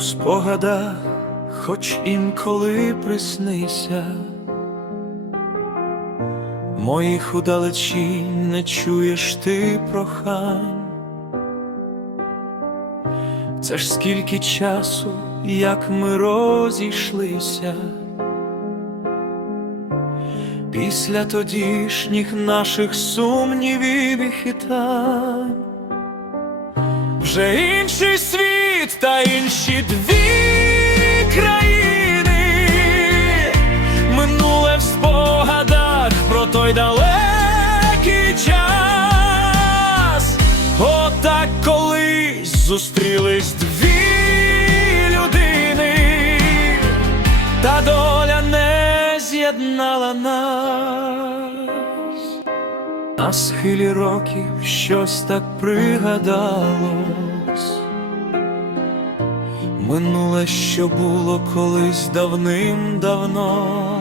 спогадах, хоч інколи приснися, моїх удалечі не чуєш ти прохань. Це ж скільки часу, як ми розійшлися, після тодішніх наших сумнівів і хитань. Вже інший світ та інші дві країни, минуле в спогадах про той далекий час. Отак колись зустрілись дві людини, та доля не з'єднала нас. На схилі років щось так пригадалось, минуле, що було колись давним-давно,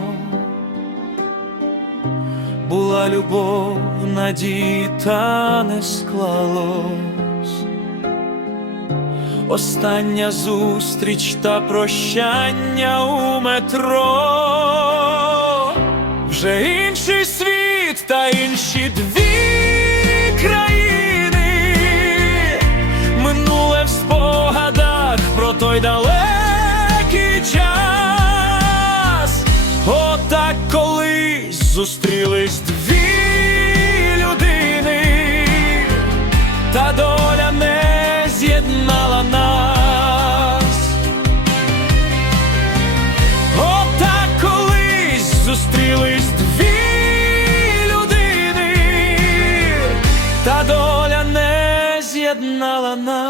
була любов, надії, та не склалось. Остання зустріч та прощання у метро вже інший світ та інші дві зустрілись дві людини, та доля не з'єднала нас. Отак колись зустрілись дві людини, та доля не з'єднала нас.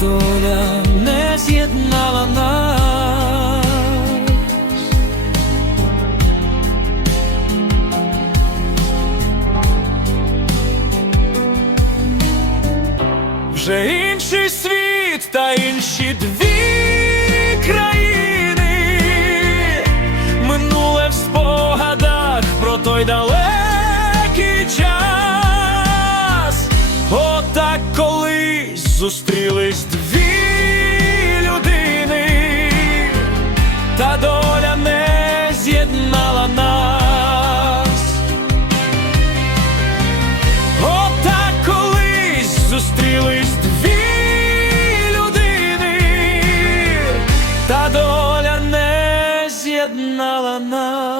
Доля не з'єднала нас. Вже інший світ та інші дві зустрілись дві людини, та доля не з'єднала нас. Отак колись зустрілись дві людини, та доля не з'єднала нас.